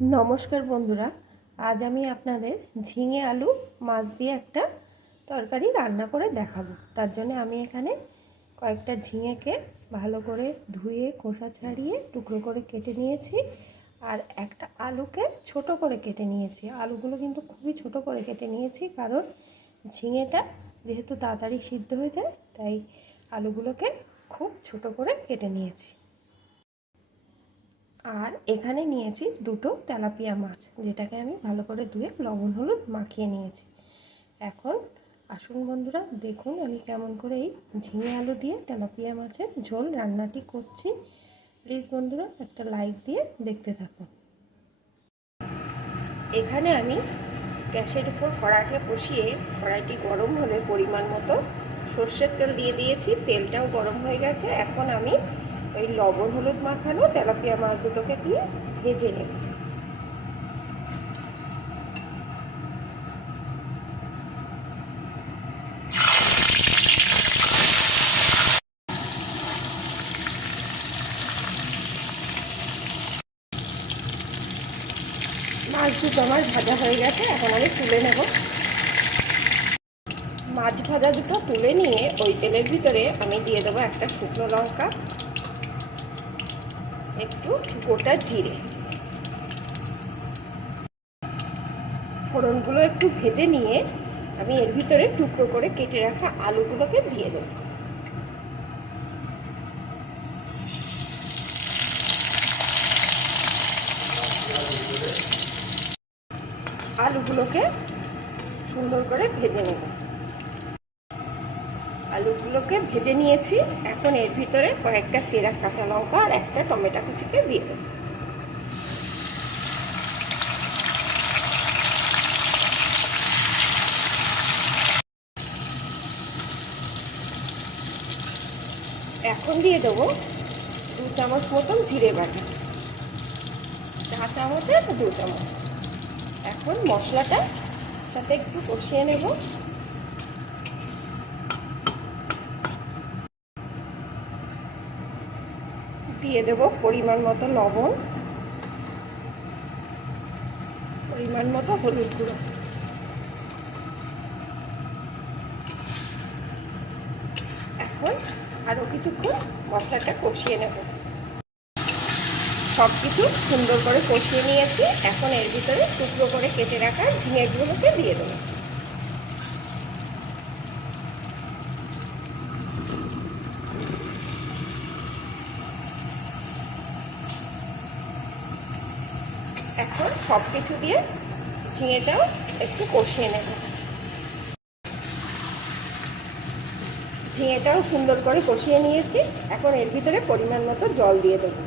নমস্কার বন্ধুরা, আজ আমি আপনাদের ঝিঙে আলু, মাছ দিয়ে একটা তরকারি রান্না করে দেখাবো। তার জন্য আমি এখানে কয়েকটা ঝিঙেকে ভালো করে ধুয়ে, খোসা ছাড়িয়ে টুকরো করে কেটে নিয়েছি আর একটা আলুকে ছোট করে কেটে নিয়েছি। আলুগুলো কিন্তু খুবই ছোট করে কেটে নিয়েছি কারণ ঝিঙেটা যেহেতু তাড়াতাড়ি সিদ্ধ হয়ে যায়, তাই আলুগুলোকে খুব ছোট করে কেটে নিয়েছি। আর এখানে নিয়েছি দুটো তেলাপিয়া মাছ, যেটাকে আমি ভালো করে ধুয়ে লবণ হলুদ মাখিয়ে নিয়েছি। এখন আসুন বন্ধুরা, দেখুন আমি কেমন করে এই ঝিঙে আলু দিয়ে তেলাপিয়া মাছের ঝোল রান্নাটি করছি। প্লিজ বন্ধুরা, একটা লাইক দিয়ে দেখতে থাকুন। এখানে আমি গ্যাসের উপর কড়াইটা বসিয়ে, কড়াইটি গরম হলে পরিমাণ মতো সর্ষের তেল দিয়ে দিয়েছি, তেলটাও গরম হয়ে গেছে। এখন আমি ওই লবণ হলুদ মাখানো তেলাপিয়া মাছ দুটোকে দিয়ে ভেজে নেব। মাছ দুটো আমার ভাজা হয়ে গেছে, এখন আমি তুলে নেব। মাছ ভাজা দুটো তুলে নিয়ে ওই তেলের ভিতরে আমি দিয়ে দেবো একটা শুকনো লঙ্কা। একটু গোটা জিরে। ফোড়নগুলো একটু ভেজে নিয়ে আমি এর ভিতরে টুকরো করে কেটে রাখা আলুগুলোকে দিয়ে দেব। আলুগুলোকে সুন্দর করে ভেজে নেব। আলুগুলোকে ভেজে নিয়েছি। এখন এর ভিতরে কয়েকটা চেরা কাঁচা লঙ্কা আর একটা টমেটো কুচিকে দিয়ে দেবো। এখন দিয়ে দেবো দু চামচ মতন জিরে বাটা। চা চামচে দু চামচ। এখন মশলাটা সাথে একটু কষিয়ে নেব। দিয়ে দেব পরিমাণ মতো লবণ, পরিমাণ মতো হলুদ গুঁড়ো। এখন আরও কিছুক্ষণ মশলাটা কষিয়ে নেব। সব কিছু সুন্দর করে কষিয়ে নিয়েছি। এখন এর ভিতরে টুকরো করে কেটে রাখা ঝিঙেগুলোকে দিয়ে দেবো। এখন সব কিছু দিয়ে ঝিঙেটাও একটু কষিয়ে নেব। ঝিঙেটাও সুন্দর করে কষিয়ে নিয়েছি। এখন এর ভিতরে পরিমাণ মতো জল দিয়ে দেবো।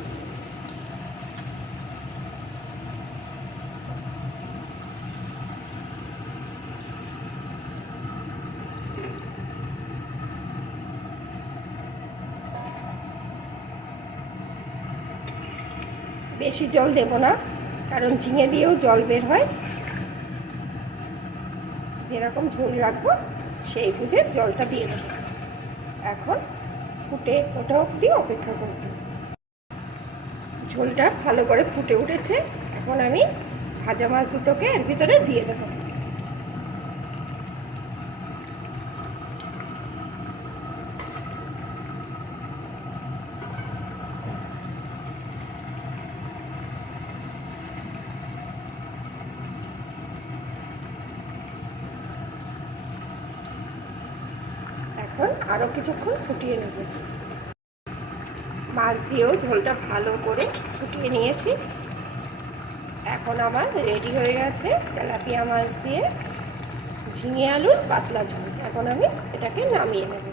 বেশি জল দেব না। কারণ ঝিঙে দিয়েও জল বের হয়। যেরকম ঝোল রাখব, সেই বুঝে জলটা দিয়ে দেবো। এখন ফুটে, ওটা অবধি অপেক্ষা করব। ঝোলটা ভালো করে ফুটে উঠেছে, এখন আমি ভাজা মাছ দুটোকে এর ভিতরে দিয়ে দেবো। এখন আরও কিছুক্ষণ ফুটিয়ে নেব। মাছ দিয়েও ঝোলটা ভালো করে ফুটিয়ে নিয়েছি। এখন আমার রেডি হয়ে গেছে তেলাপিয়া মাছ দিয়ে ঝিঙে আলুর পাতলা ঝোল। এখন আমি এটাকে নামিয়ে নেব।